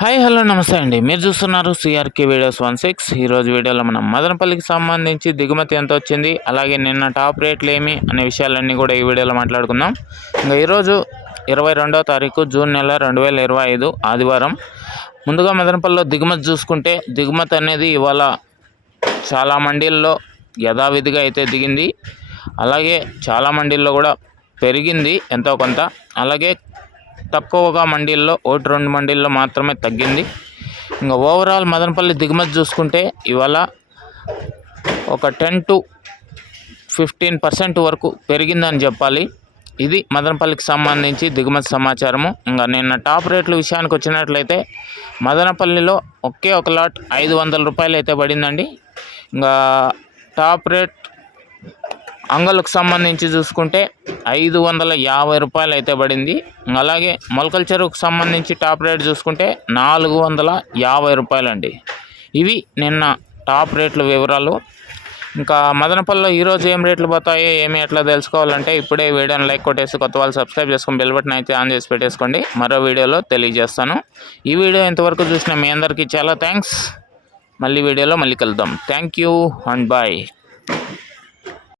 Hi hello నమస్తే అండి. మీరు చూస్తున్నారు సిఆర్కే వీడియోస్ 16. ఈరోజు వీడియోలో మనం మదనపల్లికి సంబంధించి దిగుమతి ఎంత వచ్చింది, అలాగే నిన్న టాప్ రేట్లు ఏమి అనే విషయాలన్నీ కూడా ఈ వీడియోలో మాట్లాడుకుందాం. ఇంకా ఈరోజు 22వ తారీఖు జూన్ నెల 2025 ఆదివారం. ముందుగా మదనపల్లిలో దిగుమతి చూసుకుంటే దిగుమతి అనేది ఇవాళ చాలా మండీల్లో యథావిధిగా అయితే దిగింది. అలాగే చాలా మండీల్లో కూడా పెరిగింది ఎంతో కొంత. అలాగే తక్కువగా మండీల్లో 1-2 మండీల్లో మాత్రమే తగ్గింది. ఇంకా ఓవరాల్ మదనపల్లి దిగుమతి చూసుకుంటే ఇవాళ ఒక 10-15% వరకు పెరిగిందని చెప్పాలి. ఇది మదనపల్లికి సంబంధించి దిగుమతి సమాచారము. ఇంకా నిన్న టాప్ రేట్ల విషయానికి వచ్చినట్లయితే మదనపల్లిలో ఒకే ఒక లాట్ 500 రూపాయలు అయితే పడిందండి. ఇంకా టాప్ రేట్ అంగళ్ళకు సంబంధించి చూసుకుంటే 550 రూపాయలు అయితే పడింది. అలాగే మొలకల చెరువుకు సంబంధించి టాప్ రేట్ చూసుకుంటే 450 రూపాయలు అండి. ఇవి నిన్న టాప్ రేట్ల వివరాలు. ఇంకా మదనపల్లిలో ఈరోజు ఏం రేట్లు పోతాయో ఏమి ఎట్లా తెలుసుకోవాలంటే ఇప్పుడే వీడియోని లైక్ కొట్టేసి కొత్త వాళ్ళు సబ్స్క్రైబ్ చేసుకొని బెల్ బటన్ అయితే ఆన్ చేసి పెట్టేసుకోండి. మరో వీడియోలో తెలియజేస్తాను. ఈ వీడియో ఇంతవరకు చూసిన మీ అందరికీ చాలా థ్యాంక్స్. మళ్ళీ వీడియోలో మళ్ళీ కలుద్దాం. Thank you and bye.